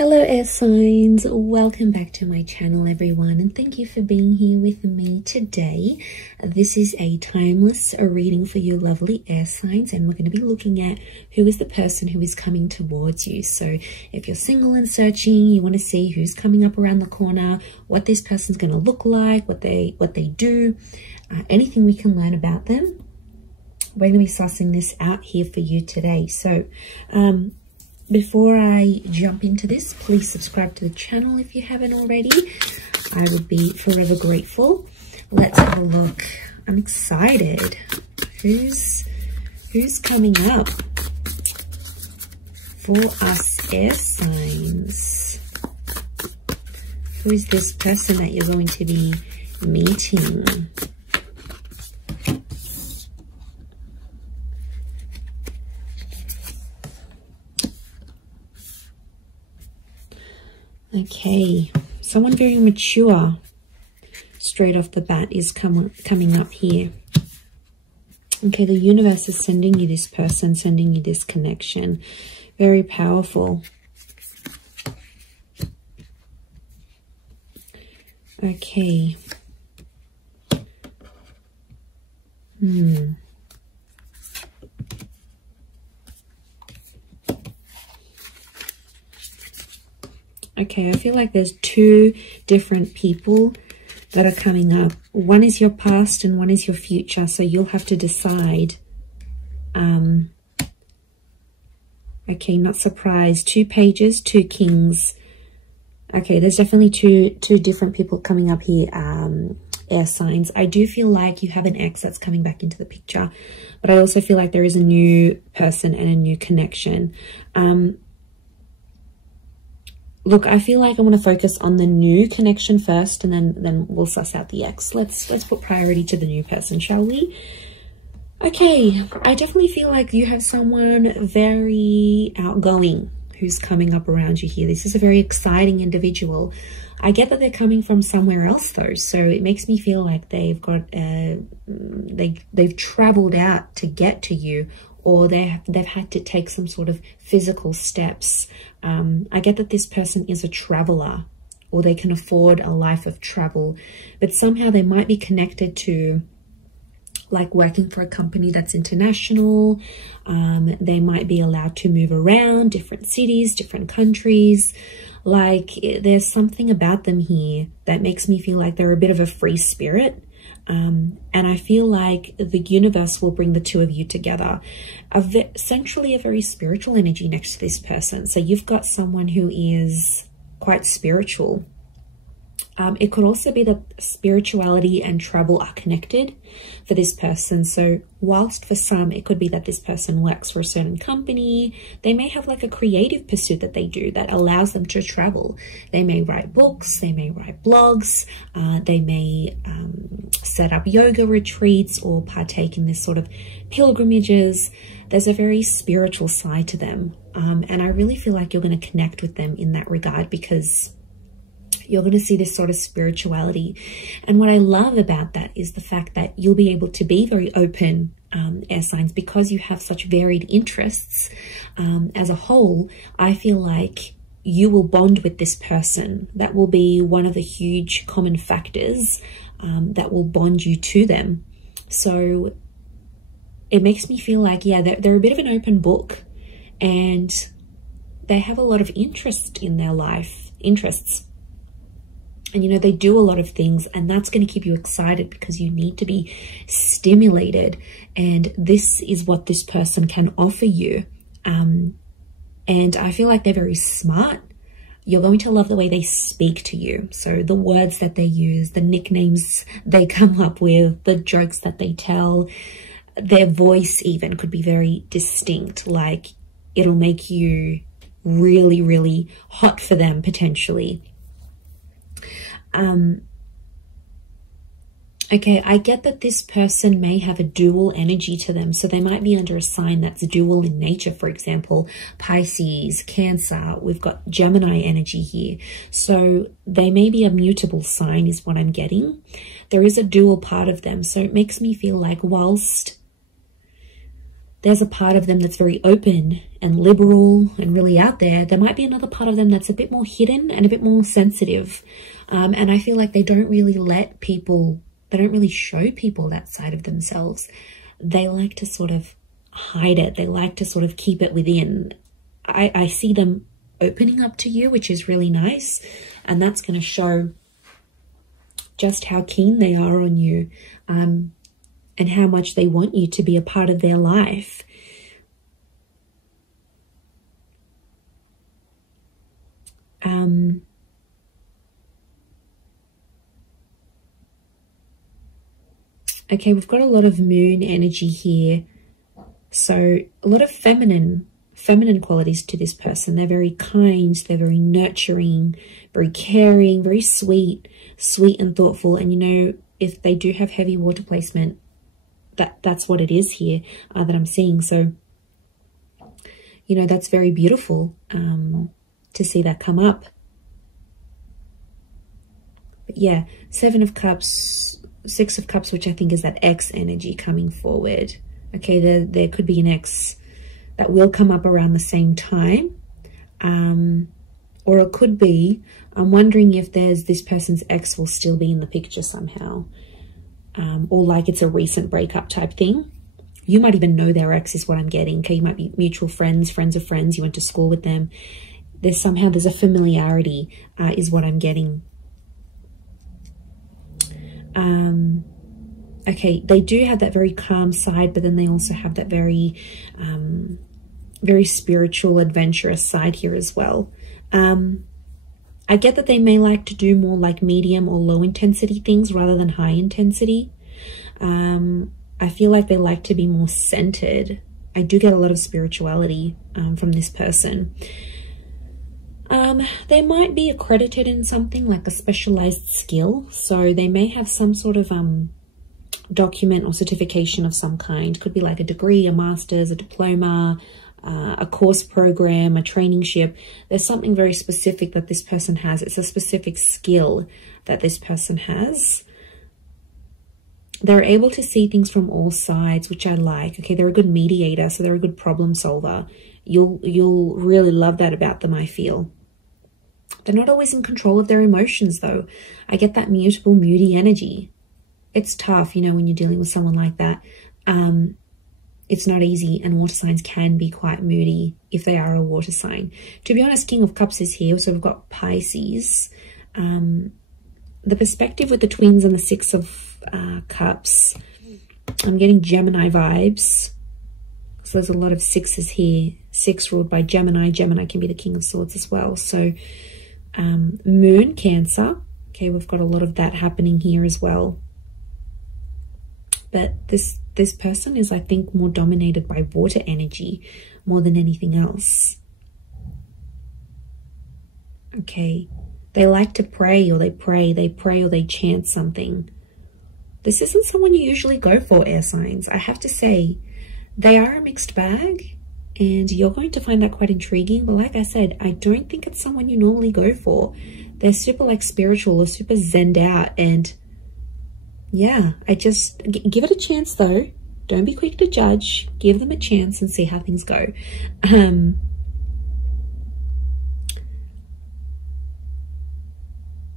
Hello air signs, welcome back to my channel everyone, and thank you for being here with me today. This is a timeless reading for you lovely air signs, and we're going to be looking at who is the person who is coming towards you. So if you're single and searching, you want to see who's coming up around the corner, what this person's going to look like, what they do, anything we can learn about them. We're going to be sussing this out here for you today. So before I jump into this, please subscribe to the channel if you haven't already. I would be forever grateful. Let's have a look. I'm excited. Who's coming up for us air signs? Who is this person that you're going to be meeting? Okay, someone very mature straight off the bat is coming up here. Okay, the universe is sending you this person, sending you this connection. Very powerful. Okay. Okay, I feel like there's two different people that are coming up. One is your past and one is your future. So you'll have to decide. Okay, not surprised. 2 pages, 2 kings. Okay, there's definitely two different people coming up here, air signs. I do feel like you have an ex that's coming back into the picture. But I also feel like there is a new person and a new connection. Look, I feel like I want to focus on the new connection first, and then we'll suss out the ex. Let's put priority to the new person, shall we? Okay, I definitely feel like you have someone very outgoing who's coming up around you here. This is a very exciting individual. I get that they're coming from somewhere else though, so it makes me feel like they've got they've traveled out to get to you, or they've had to take some sort of physical steps. I get that this person is a traveler, or they can afford a life of travel, but somehow they might be connected to like working for a company that's international. They might be allowed to move around different cities, different countries. Like there's something about them here that makes me feel like they're a bit of a free spirit. And I feel like the universe will bring the two of you together. Centrally, a very spiritual energy next to this person. So you've got someone who is quite spiritual. It could also be that spirituality and travel are connected for this person. So whilst for some, it could be that this person works for a certain company, they may have like a creative pursuit that they do that allows them to travel. They may write books, they may write blogs, they may set up yoga retreats or partake in this sort of pilgrimages. There's a very spiritual side to them. And I really feel like you're going to connect with them in that regard, because you're going to see this sort of spirituality. And what I love about that is the fact that you'll be able to be very open, air signs, because you have such varied interests. As a whole, I feel like you will bond with this person. That will be one of the huge common factors that will bond you to them. So it makes me feel like, yeah, they're a bit of an open book, and they have a lot of interest in their life, interests. And, you know, they do a lot of things, and that's going to keep you excited because you need to be stimulated. And this is what this person can offer you. And I feel like they're very smart. You're going to love the way they speak to you. So the words that they use, the nicknames they come up with, the jokes that they tell, their voice even could be very distinct. Like it'll make you really, really hot for them potentially. Okay, I get that this person may have a dual energy to them. So they might be under a sign that's dual in nature. For example, Pisces, Cancer, we've got Gemini energy here. So they may be a mutable sign is what I'm getting. There is a dual part of them. So it makes me feel like whilst there's a part of them that's very open and liberal and really out there. There might be another part of them that's a bit more hidden and a bit more sensitive. And I feel like they don't really let people, they don't really show people that side of themselves. They like to sort of hide it. They like to sort of keep it within. I see them opening up to you, which is really nice. And that's going to show just how keen they are on you, and how much they want you to be a part of their life. Okay, we've got a lot of moon energy here. So a lot of feminine qualities to this person. They're very kind, they're very nurturing, very caring, very sweet and thoughtful. And you know, if they do have heavy water placement, that's what it is here that I'm seeing. So, you know, that's very beautiful to see that come up. But yeah, 7 of Cups, 6 of Cups, which I think is that ex energy coming forward. Okay, there could be an ex that will come up around the same time. Or it could be, I'm wondering if this person's ex will still be in the picture somehow. Or like it's a recent breakup type thing. You might even know their ex is what I'm getting. Okay, you might be mutual friends, friends of friends. You went to school with them. There's a familiarity is what I'm getting. Okay, they do have that very calm side, but then they also have that very spiritual, adventurous side here as well. I get that they may like to do more like medium or low intensity things rather than high intensity. I feel like they like to be more centered. I do get a lot of spirituality from this person. They might be accredited in something like a specialized skill. So they may have some sort of document or certification of some kind. Could be like a degree, a master's, a diploma, a course program, a traineeship. There's something very specific that this person has. It's a specific skill that this person has. They're able to see things from all sides, which I like. Okay, they're a good mediator, so they're a good problem solver. You'll really love that about them, I feel. They're not always in control of their emotions, though. I get that mutable, moody energy. It's tough, you know, when you're dealing with someone like that. It's not easy, and water signs can be quite moody if they are a water sign. To be honest, King of Cups is here, so we've got Pisces. The perspective with the twins and the 6 of Cups, I'm getting Gemini vibes. So there's a lot of 6s here. 6 ruled by Gemini. Gemini can be the King of Swords as well. So Moon, Cancer. Okay, we've got a lot of that happening here as well. But this person is, I think, more dominated by water energy more than anything else. Okay. They like to pray, or they pray or they chant something. This isn't someone you usually go for, air signs. I have to say, they are a mixed bag, and you're going to find that quite intriguing. But like I said, I don't think it's someone you normally go for. They're super like spiritual or super zenned out, and yeah, I just give it a chance though. Don't be quick to judge. Give them a chance and see how things go.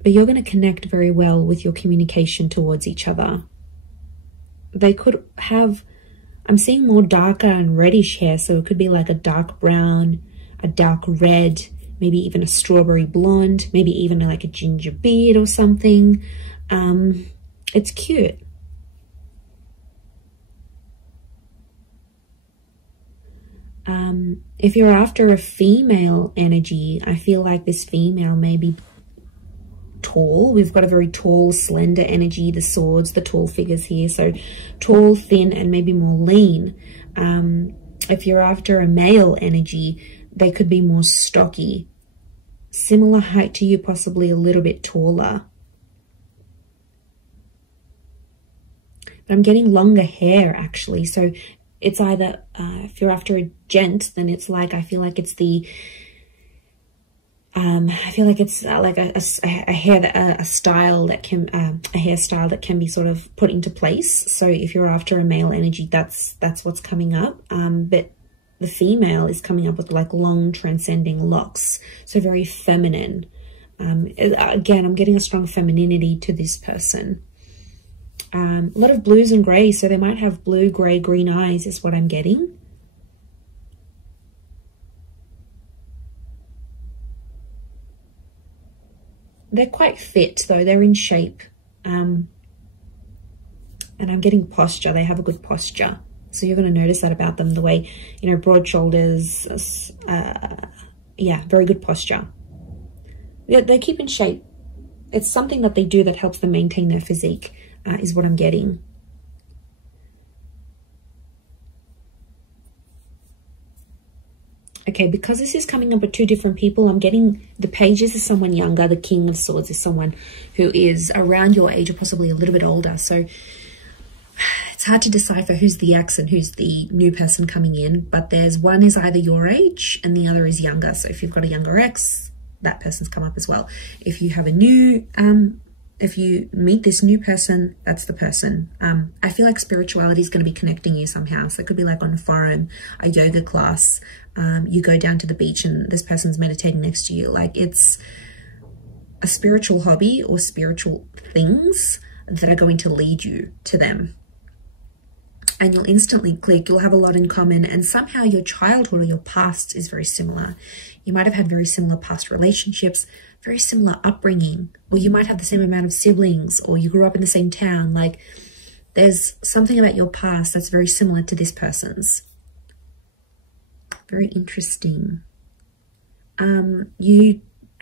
But you're going to connect very well with your communication towards each other. They could have, I'm seeing more darker and reddish hair, so it could be like a dark brown, a dark red, maybe even a strawberry blonde, maybe even like a ginger beard or something. It's cute. If you're after a female energy, I feel like this female may be tall. We've got a very tall, slender energy, the swords, the tall figures here. So tall, thin, and maybe more lean. If you're after a male energy, they could be more stocky. Similar height to you, possibly a little bit taller. But I'm getting longer hair, actually. So it's either, if you're after a gent, then it's like, I feel like it's the I feel like it's like a style that can a hairstyle that can be sort of put into place. So if you're after a male energy, that's what's coming up. But the female is coming up with like long transcending locks, so very feminine. Again, I'm getting a strong femininity to this person. A lot of blues and grays, so they might have blue, grey, green eyes is what I'm getting. They're quite fit though, they're in shape. And I'm getting posture, they have a good posture. So you're going to notice that about them, the way, you know, broad shoulders, yeah, very good posture. They keep in shape. It's something that they do that helps them maintain their physique, is what I'm getting. Okay, because this is coming up with two different people, I'm getting the pages is someone younger, the King of Swords is someone who is around your age or possibly a little bit older. So it's hard to decipher who's the ex and who's the new person coming in, but there's one is either your age and the other is younger. So if you've got a younger ex, that person's come up as well. If you have a new, if you meet this new person, that's the person. I feel like spirituality is going to be connecting you somehow. So it could be like on a forum, a yoga class, you go down to the beach and this person's meditating next to you. Like it's a spiritual hobby or spiritual things that are going to lead you to them. And you'll instantly click, you'll have a lot in common, and somehow your childhood or your past is very similar. You might have had very similar past relationships, very similar upbringing, or you might have the same amount of siblings, or you grew up in the same town. Like there's something about your past that's very similar to this person's. Very interesting. You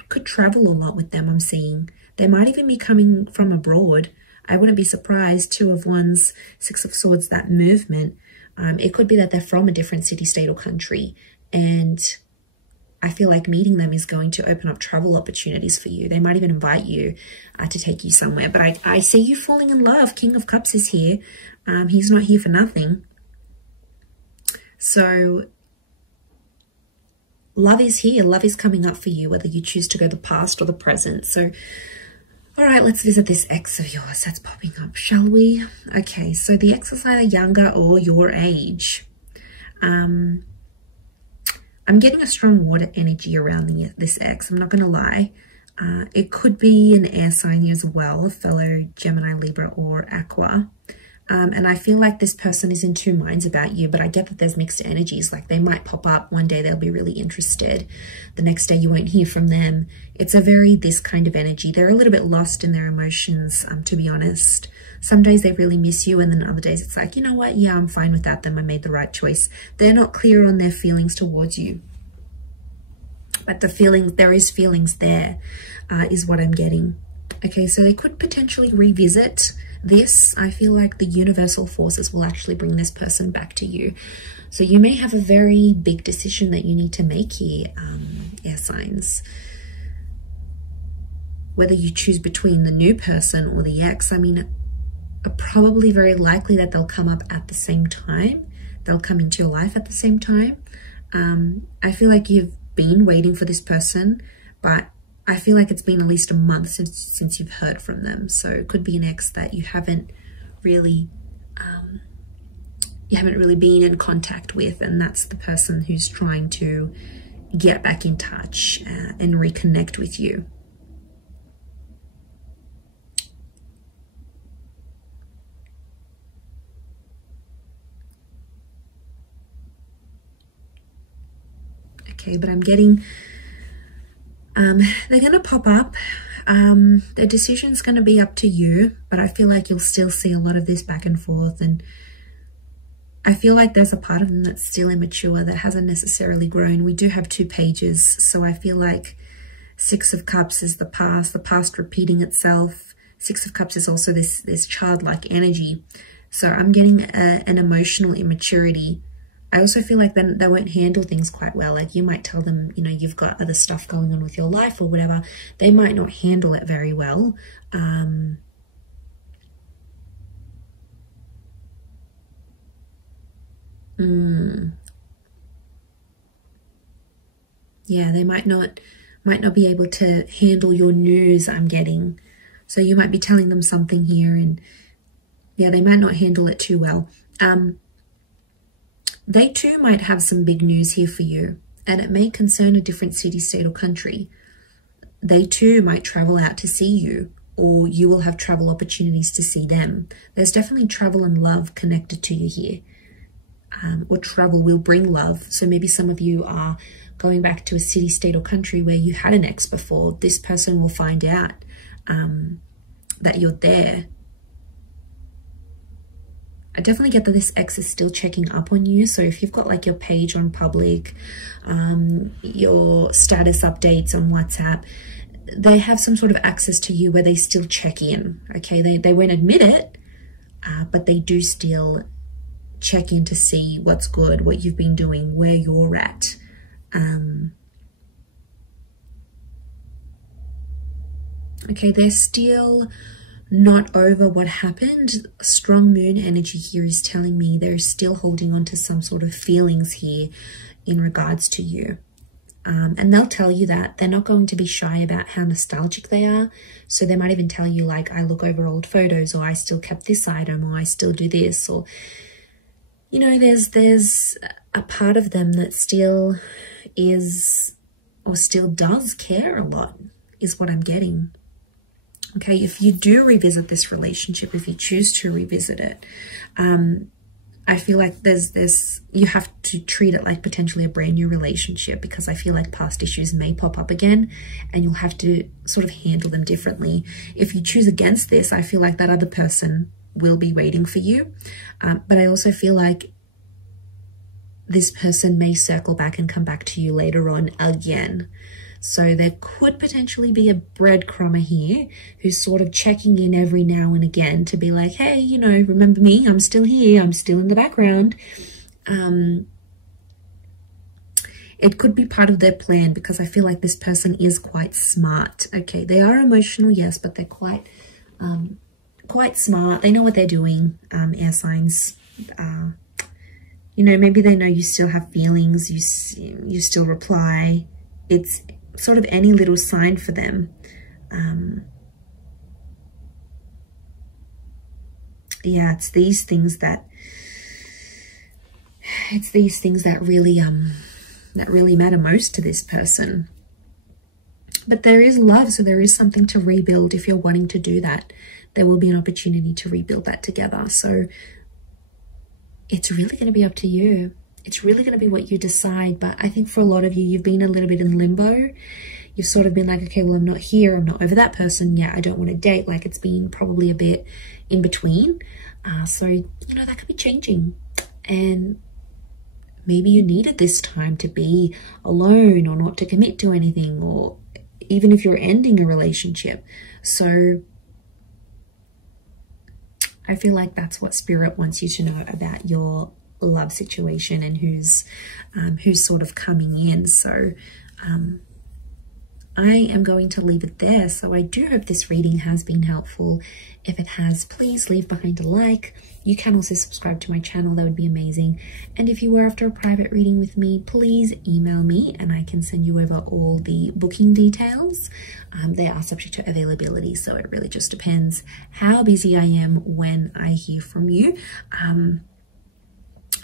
could travel a lot with them, I'm seeing. They might even be coming from abroad. I wouldn't be surprised. Two of Wands, Six of Swords, that movement. It could be that they're from a different city, state, or country. And I feel like meeting them is going to open up travel opportunities for you. They might even invite you to take you somewhere. But I see you falling in love. King of Cups is here. He's not here for nothing. So love is here. Love is coming up for you, whether you choose to go the past or the present. So all right, let's visit this ex of yours that's popping up, shall we? Okay, so the ex is either younger or your age. I'm getting a strong water energy around this ex, I'm not going to lie. It could be an air sign as well, a fellow Gemini, Libra, or Aqua. And I feel like this person is in two minds about you, but I get that there's mixed energies. Like they might pop up one day, they'll be really interested. The next day you won't hear from them. It's a very this kind of energy. They're a little bit lost in their emotions, to be honest. Some days they really miss you, and then other days it's like, you know what? Yeah, I'm fine without them. I made the right choice. They're not clear on their feelings towards you. But the feelings, there is feelings there, is what I'm getting. Okay, so they could potentially revisit this. I feel like the universal forces will actually bring this person back to you. So you may have a very big decision that you need to make here, air signs. Whether you choose between the new person or the ex, I mean, probably very likely that they'll come up at the same time. They'll come into your life at the same time. I feel like you've been waiting for this person, but I feel like it's been at least a month since you've heard from them. So it could be an ex that you haven't really been in contact with, and that's the person who's trying to get back in touch and reconnect with you. Okay, but I'm getting they're going to pop up. The decision's going to be up to you, but I feel like you'll still see a lot of this back and forth, and I feel like there's a part of them that's still immature, that hasn't necessarily grown. We do have two pages, so I feel like Six of Cups is the past repeating itself. Six of Cups is also this childlike energy. So I'm getting an emotional immaturity. I also feel like then they won't handle things quite well. Like you might tell them, you know, you've got other stuff going on with your life or whatever. They might not handle it very well. Yeah, they might not might not be able to handle your news, I'm getting. So you might be telling them something here and yeah, they might not handle it too well. They too might have some big news here for you, and it may concern a different city, state or country. They too might travel out to see you, or you will have travel opportunities to see them. There's definitely travel and love connected to you here. Or travel will bring love. So maybe some of you are going back to a city, state or country where you had an ex before. This person will find out that you're there. I definitely get that this ex is still checking up on you. So if you've got like your page on public, your status updates on WhatsApp, they have some sort of access to you where they still check in. Okay, they won't admit it, but they do still check in to see what's good, what you've been doing, where you're at. Okay, they're still not over what happened. Strong moon energy here is telling me they're still holding on to some sort of feelings here in regards to you. And they'll tell you that. They're not going to be shy about how nostalgic they are. So they might even tell you like, I look over old photos, or I still kept this item, or I still do this, or, you know, there's a part of them that still is, or still does care a lot, is what I'm getting. Okay, if you do revisit this relationship, if you choose to revisit it, I feel like you have to treat it like potentially a brand new relationship, because I feel like past issues may pop up again and you'll have to sort of handle them differently. If you choose against this, I feel like that other person will be waiting for you. But I also feel like this person may circle back and come back to you later on again. So there could potentially be a breadcrumber here who's sort of checking in every now and again to be like, hey, you know, remember me? I'm still here. I'm still in the background. It could be part of their plan, because I feel like this person is quite smart. Okay, they are emotional, yes, but they're quite smart. They know what they're doing, air signs. You know, maybe they know you still have feelings. You still reply. It's sort of any little sign for them. Yeah, it's these things that really matter most to this person. But there is love, so there is something to rebuild. If you're wanting to do that, there will be an opportunity to rebuild that together. So it's really going to be up to you. It's really going to be what you decide. But I think for a lot of you, you've been a little bit in limbo. You've sort of been like, okay, well, I'm not here. I'm not over that person. Yeah, I don't want to date. Like, it's been probably a bit in between. So, you know, that could be changing. And maybe you needed this time to be alone, or not to commit to anything, or even if you're ending a relationship. So I feel like that's what Spirit wants you to know about your love situation and who's sort of coming in. So I am going to leave it there. So I do hope this reading has been helpful. If it has, please leave behind a like. You can also subscribe to my channel. That would be amazing. And if you were after a private reading with me, please email me and I can send you over all the booking details. They are subject to availability, so it really just depends how busy I am when I hear from you.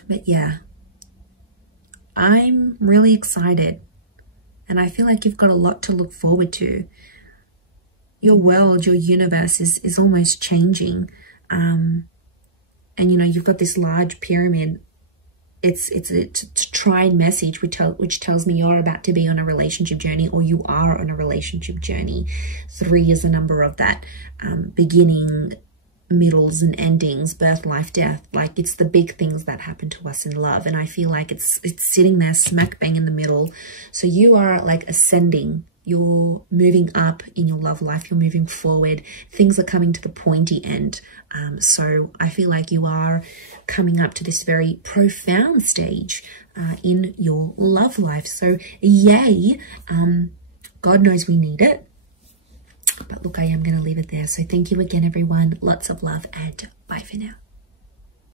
But yeah, I'm really excited. And I feel like you've got a lot to look forward to. Your world, your universe is almost changing. And, you know, you've got this large pyramid. It's a tried message which tells me you're about to be on a relationship journey, or you are on a relationship journey. 3 is a number of that. Beginning, middles and endings, birth, life, death. Like, it's the big things that happen to us in love, and I feel like it's sitting there smack bang in the middle. So you are like ascending, you're moving up in your love life, you're moving forward, things are coming to the pointy end. So I feel like you are coming up to this very profound stage in your love life. So yay, God knows we need it. But look, I am going to leave it there. So thank you again, everyone. Lots of love, and bye for now.